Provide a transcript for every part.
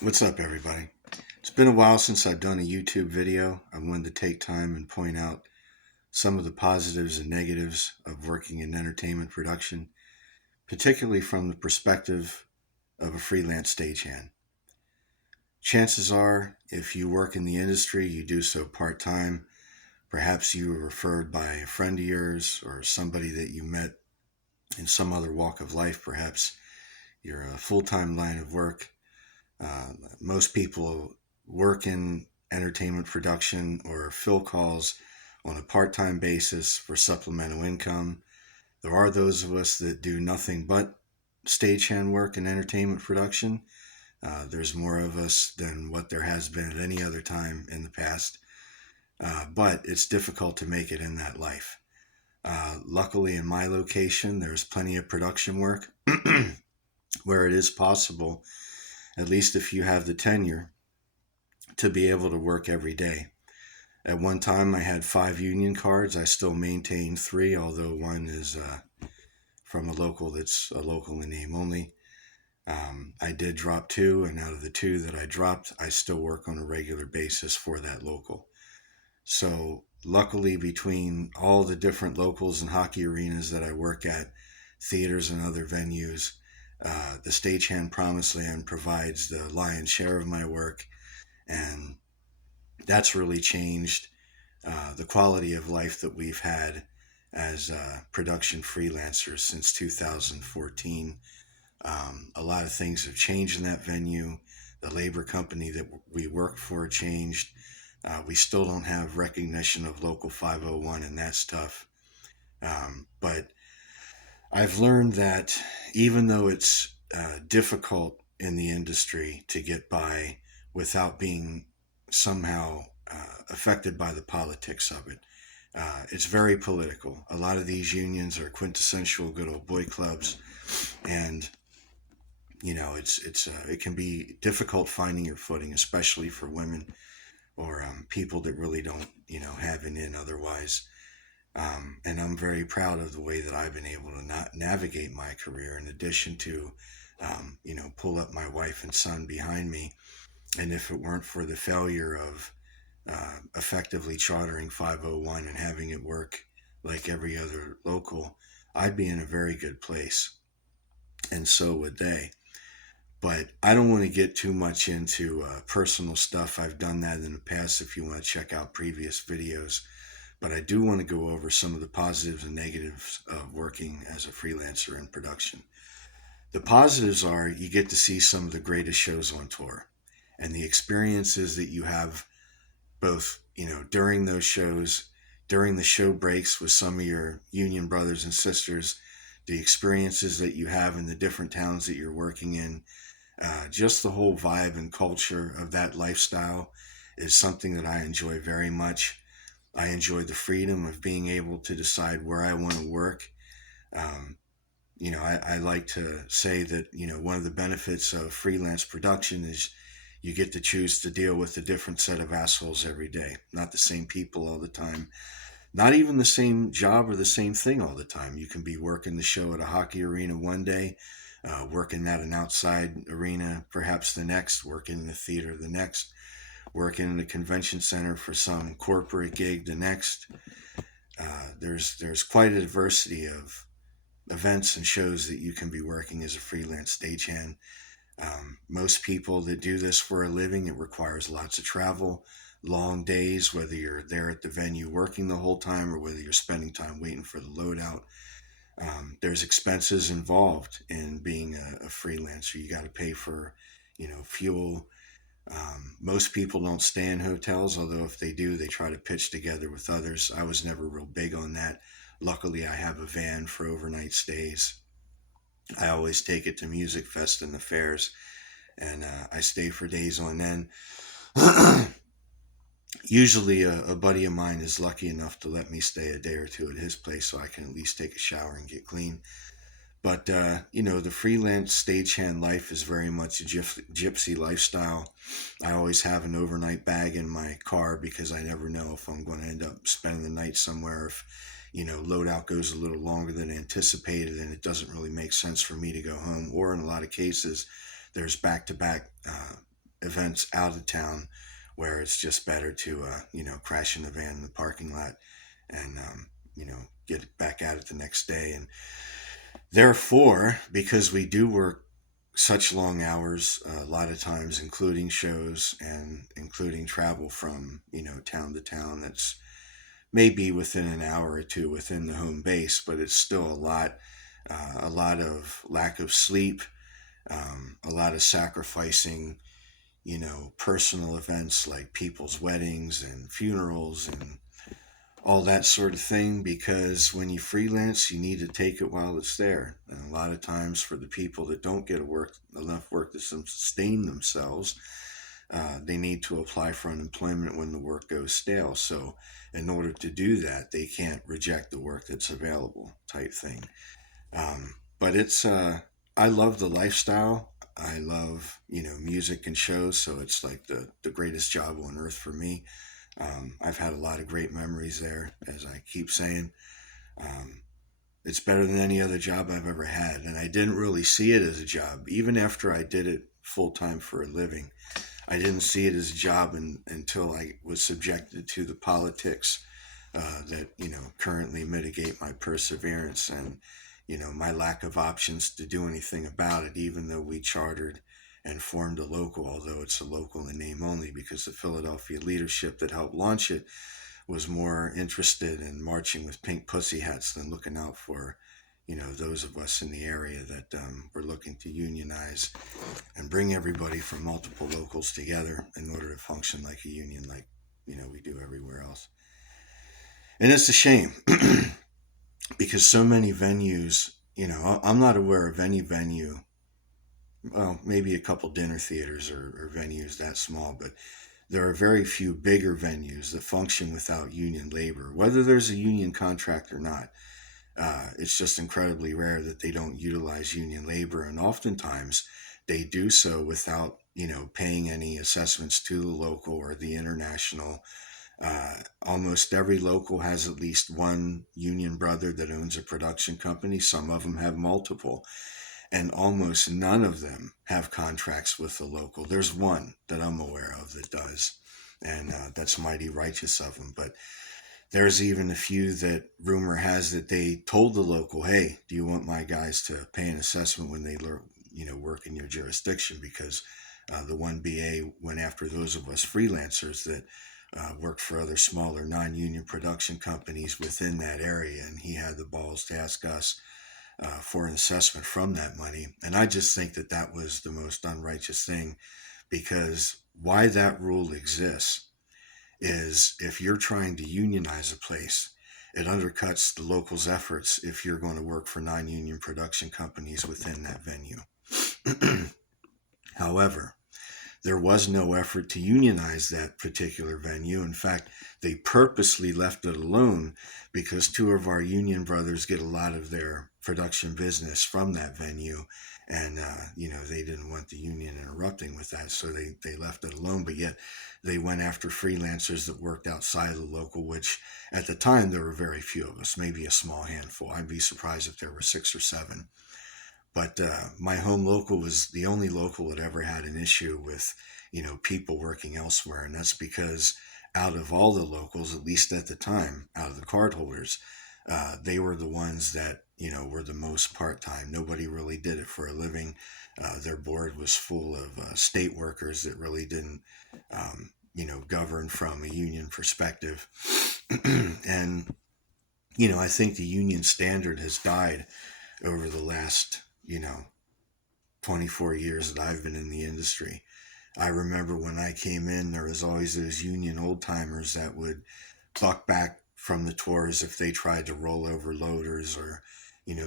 What's up, everybody? It's been a while since I've done a YouTube video. I wanted to take time and point out some of the positives and negatives of working in entertainment production, particularly from the perspective of a freelance stagehand. Chances are, if you work in the industry, you do so part time. Perhaps you were referred by a friend of yours or somebody that you met in some other walk of life. Perhaps you're a full time line of work. Most people work in entertainment production or fill calls on a part time basis for supplemental income. There are those of us that do nothing but stagehand work in entertainment production. There's more of us than what there has been at any other time in the past, but it's difficult to make it in that life. Luckily, in my location, there's plenty of production work where it is possible, at least if you have the tenure, to be able to work every day. At one time, I had 5 union cards. I still maintain 3, although one is from a local that's a local in name only. I did drop 2, and out of the 2 that I dropped, I still work on a regular basis for that local. So, luckily, between all the different locals and hockey arenas that I work at, theaters and other venues, the Stagehand Promised Land provides the lion's share of my work, and that's really changed the quality of life that we've had as production freelancers since 2014. A lot of things have changed in that venue. The labor company that we work for changed. We still don't have recognition of Local 501, and that's tough. But I've learned that even though it's difficult in the industry to get by without being somehow affected by the politics of it, it's very political. A lot of these unions are quintessential good old boy clubs, and it can be difficult finding your footing, especially for women or people that really don't have an in otherwise. And I'm very proud of the way that I've been able to not navigate my career, in addition to pull up my wife and son behind me. And if it weren't for the failure of effectively chartering 501 and having it work like every other local, I'd be in a very good place. And so would they. But I don't want to get too much into personal stuff. I've done that in the past if you want to check out previous videos. But I do want to go over some of the positives and negatives of working as a freelancer in production. The positives are you get to see some of the greatest shows on tour, and the experiences that you have both, during those shows, during the show breaks with some of your union brothers and sisters, the experiences that you have in the different towns that you're working in, just the whole vibe and culture of that lifestyle is something that I enjoy very much. I enjoy the freedom of being able to decide where I want to work. Um, I like to say that, one of the benefits of freelance production is you get to choose to deal with a different set of assholes every day. Not the same people all the time. Not even the same job or the same thing all the time. You can be working the show at a hockey arena one day, working at an outside arena perhaps the next, working in the theater the next, working in a convention center for some corporate gig the next. There's quite a diversity of events and shows that you can be working as a freelance stagehand. Most people that do this for a living, it requires lots of travel, long days, whether you're there at the venue working the whole time or whether you're spending time waiting for the loadout. There's expenses involved in being a freelancer. You got to pay for, fuel. Most people don't stay in hotels, although if they do, they try to pitch together with others. I was never real big on that. Luckily, I have a van for overnight stays. I always take it to Music Fest and the fairs, and I stay for days on end. Usually, a buddy of mine is lucky enough to let me stay a day or two at his place so I can at least take a shower and get clean. But, the freelance stagehand life is very much a gypsy lifestyle. I always have an overnight bag in my car because I never know if I'm going to end up spending the night somewhere. If, loadout goes a little longer than anticipated and it doesn't really make sense for me to go home. Or in a lot of cases, there's back-to-back events out of town where it's just better to, crash in a van in the parking lot and, get back at it the next day. And therefore, because we do work such long hours, a lot of times, including shows and including travel from, town to town, that's maybe within an hour or two within the home base, but it's still a lot of lack of sleep, a lot of sacrificing, personal events like people's weddings and funerals and all that sort of thing, because when you freelance, you need to take it while it's there. And a lot of times, for the people that don't get enough work to sustain themselves, they need to apply for unemployment when the work goes stale. So, in order to do that, they can't reject the work that's available, type thing. But I love the lifestyle. I love, music and shows. So it's like the greatest job on earth for me. I've had a lot of great memories there, as I keep saying. Um, it's better than any other job I've ever had. And I didn't really see it as a job. Even after I did it full time for a living, I didn't see it as a job until I was subjected to the politics that, currently mitigate my perseverance and, my lack of options to do anything about it, even though we chartered and formed a local, although it's a local in name only, because the Philadelphia leadership that helped launch it was more interested in marching with pink pussy hats than looking out for, those of us in the area that were looking to unionize and bring everybody from multiple locals together in order to function like a union, like, we do everywhere else. And it's a shame because so many venues, I'm not aware of any venue, well, maybe a couple dinner theaters or venues that small, but there are very few bigger venues that function without union labor, whether there's a union contract or not. It's just incredibly rare that they don't utilize union labor, and oftentimes they do so without, paying any assessments to the local or the international. Almost every local has at least one union brother that owns a production company. Some of them have multiple, and almost none of them have contracts with the local. There's one that I'm aware of that does, and that's mighty righteous of them. But there's even a few that rumor has that they told the local, "Hey, do you want my guys to pay an assessment when they work in your jurisdiction?" Because the one BA went after those of us freelancers that worked for other smaller non-union production companies within that area, and he had the balls to ask us for an assessment from that money. And I just think that that was the most unrighteous thing, because why that rule exists is if you're trying to unionize a place, it undercuts the locals' efforts if you're going to work for non-union production companies within that venue. However, there was no effort to unionize that particular venue. In fact, they purposely left it alone because two of our union brothers get a lot of their production business from that venue. And, they didn't want the union interrupting with that, so they left it alone. But yet they went after freelancers that worked outside of the local, which at the time there were very few of us, maybe a small handful. I'd be surprised if there were 6 or 7. But my home local was the only local that ever had an issue with, people working elsewhere. And that's because out of all the locals, at least at the time, out of the cardholders, they were the ones that, were the most part-time. Nobody really did it for a living. Their board was full of state workers that really didn't, govern from a union perspective. And, I think the union standard has died over the last, 24 years that I've been in the industry. I remember when I came in, there was always those union old timers that would buck back from the tours if they tried to roll over loaders or,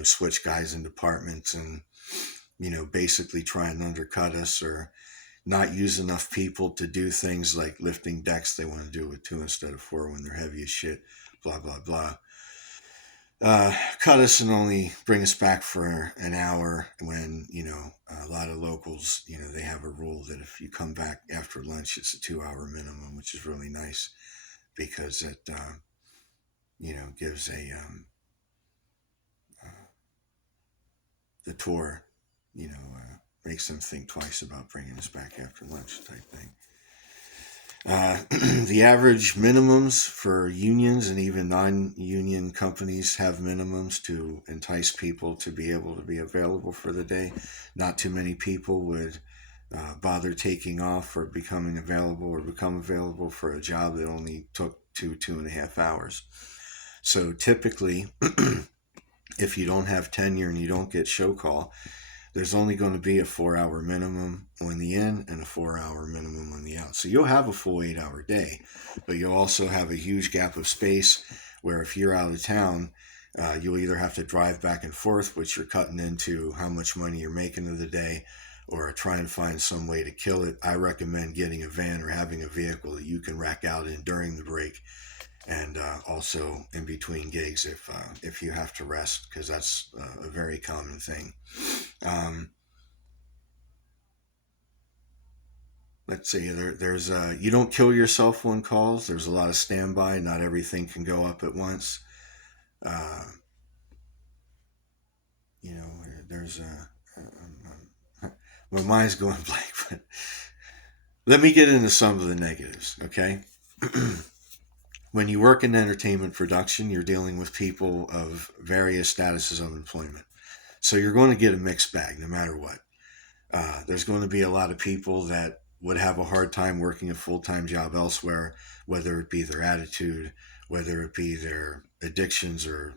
switch guys in departments and, basically try and undercut us or not use enough people to do things like lifting decks. They want to do it with 2 instead of 4 when they're heavy as shit, blah, blah, blah. Cut us and only bring us back for an hour when, a lot of locals, they have a rule that if you come back after lunch, it's a 2-hour minimum, which is really nice because it, gives uh, the tour, makes them think twice about bringing us back after lunch type thing. The average minimums for unions and even non-union companies have minimums to entice people to be able to be available for the day. Not too many people would bother taking off or becoming available or become available for a job that only took 2.5 hours. So typically, if you don't have tenure and you don't get show call, there's only going to be a 4 hour minimum on the in and a 4 hour minimum on the out. So you'll have a full 8 hour day, but you'll also have a huge gap of space where if you're out of town, you'll either have to drive back and forth, which you're cutting into how much money you're making of the day, or try and find some way to kill it. I recommend getting a van or having a vehicle that you can rack out in during the break, and also in between gigs if you have to rest, because that's a very common thing. Um, let's see, there's you don't kill yourself on calls. There's a lot of standby. Not everything can go up at once. Uh, you know, there's my mind's going blank. But let me get into some of the negatives, okay? When you work in entertainment production, you're dealing with people of various statuses of employment. So you're going to get a mixed bag no matter what. There's going to be a lot of people that would have a hard time working a full-time job elsewhere, whether it be their attitude, whether it be their addictions, or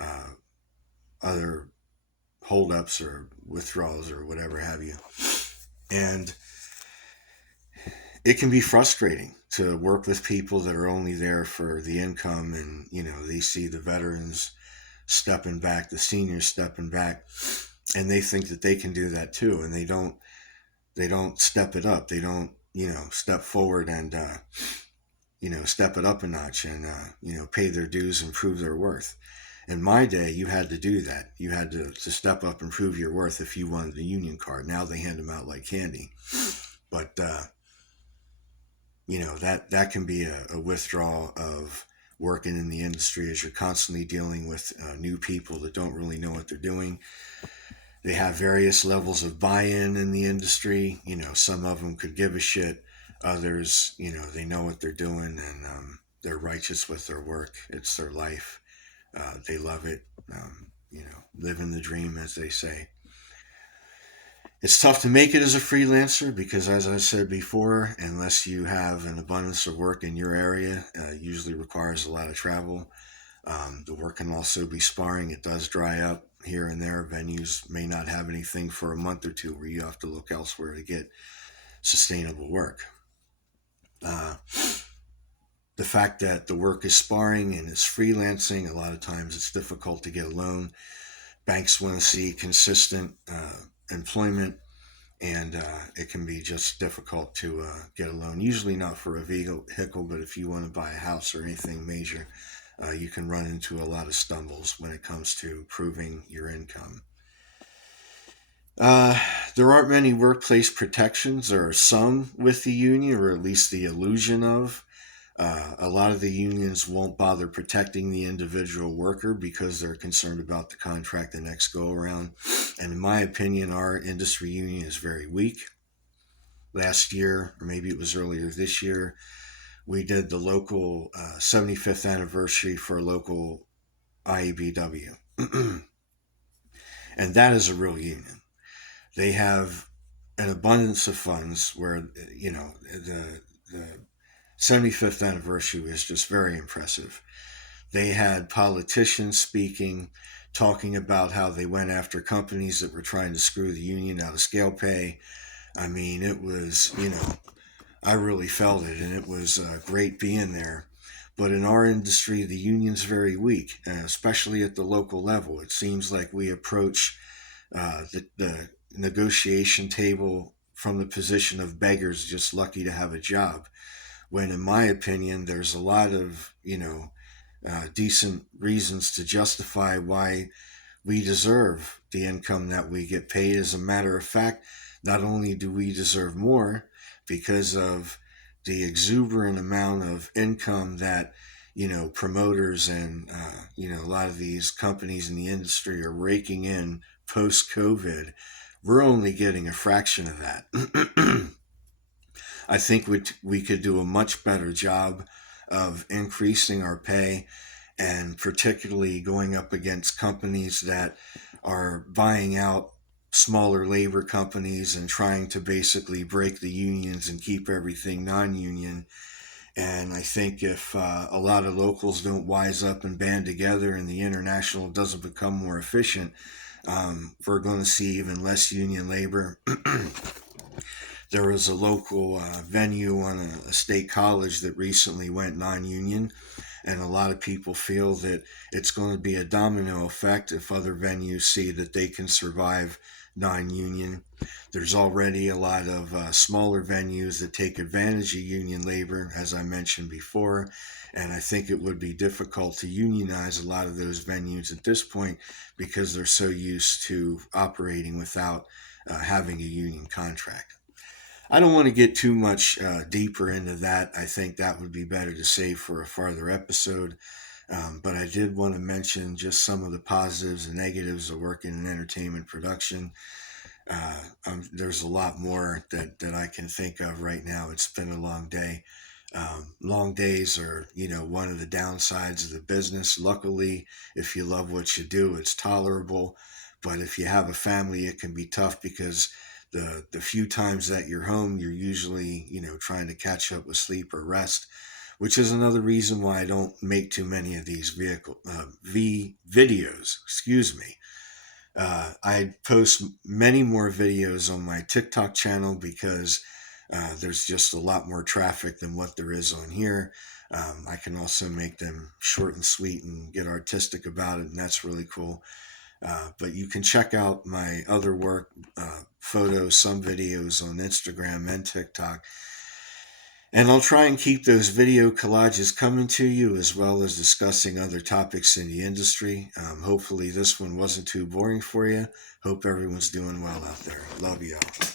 uh, other holdups or withdrawals or whatever have you. And it can be frustrating to work with people that are only there for the income, and they see the veterans stepping back, the seniors stepping back, and they think that they can do that too, and they don't step it up. They don't step forward and step it up a notch, and pay their dues and prove their worth. In my day, you had to do that. You had to step up and prove your worth if you wanted a union card. Now they hand them out like candy, but that can be a withdrawal of working in the industry, as you're constantly dealing with new people that don't really know what they're doing. They have various levels of buy-in in the industry. Some of them could give a shit. Others, they know what they're doing, and they're righteous with their work. It's their life. They love it. Living the dream, as they say. It's tough to make it as a freelancer because, as I said before, unless you have an abundance of work in your area, usually requires a lot of travel. The work can also be sparring. It does dry up here and there. Venues may not have anything for a month or two, where you have to look elsewhere to get sustainable work. Uh, the fact that the work is sparring and it's freelancing, a lot of times it's difficult to get a loan. Banks want to see consistent employment, and it can be just difficult to get a loan. Usually not for a vehicle, but if you want to buy a house or anything major, you can run into a lot of stumbles when it comes to proving your income. Uh, there aren't many workplace protections. There are some with the union, or at least the illusion of. A lot of the unions won't bother protecting the individual worker because they're concerned about the contract the next go around. And in my opinion, our industry union is very weak. Last year, or maybe it was earlier this year, we did the local 75th anniversary for a local IEBW. And that is a real union. They have an abundance of funds where, the 75th anniversary was just very impressive. They had politicians speaking, talking about how they went after companies that were trying to screw the union out of scale pay. I mean, it was, I really felt it, and it was great being there. But in our industry, the union's very weak, especially at the local level. It seems like we approach the negotiation table from the position of beggars just lucky to have a job. When, in my opinion, there's a lot of, decent reasons to justify why we deserve the income that we get paid. As a matter of fact, not only do we deserve more because of the exuberant amount of income that promoters and a lot of these companies in the industry are raking in post COVID, we're only getting a fraction of that. I think we could do a much better job of increasing our pay, and particularly going up against companies that are buying out smaller labor companies and trying to basically break the unions and keep everything non-union. And I think if a lot of locals don't wise up and band together and the international doesn't become more efficient, we're going to see even less union labor. There was a local venue on a state college that recently went non-union, and a lot of people feel that it's going to be a domino effect if other venues see that they can survive non-union. There's already a lot of smaller venues that take advantage of union labor, as I mentioned before, and I think it would be difficult to unionize a lot of those venues at this point because they're so used to operating without having a union contract. I don't want to get too much deeper into that. I think that would be better to save for a farther episode. But I did want to mention just some of the positives and negatives of working in entertainment production. There's a lot more that I can think of right now. It's been a long day. Long days are, one of the downsides of the business. Luckily, if you love what you do, it's tolerable. But if you have a family, it can be tough because the few times that you're home, you're usually, trying to catch up with sleep or rest, which is another reason why I don't make too many of these videos. Excuse me. I post many more videos on my TikTok channel because there's just a lot more traffic than what there is on here. I can also make them short and sweet and get artistic about it, and that's really cool. But you can check out my other work, photos, some videos on Instagram and TikTok. And I'll try and keep those video collages coming to you, as well as discussing other topics in the industry. Hopefully, this one wasn't too boring for you. Hope everyone's doing well out there. Love you all.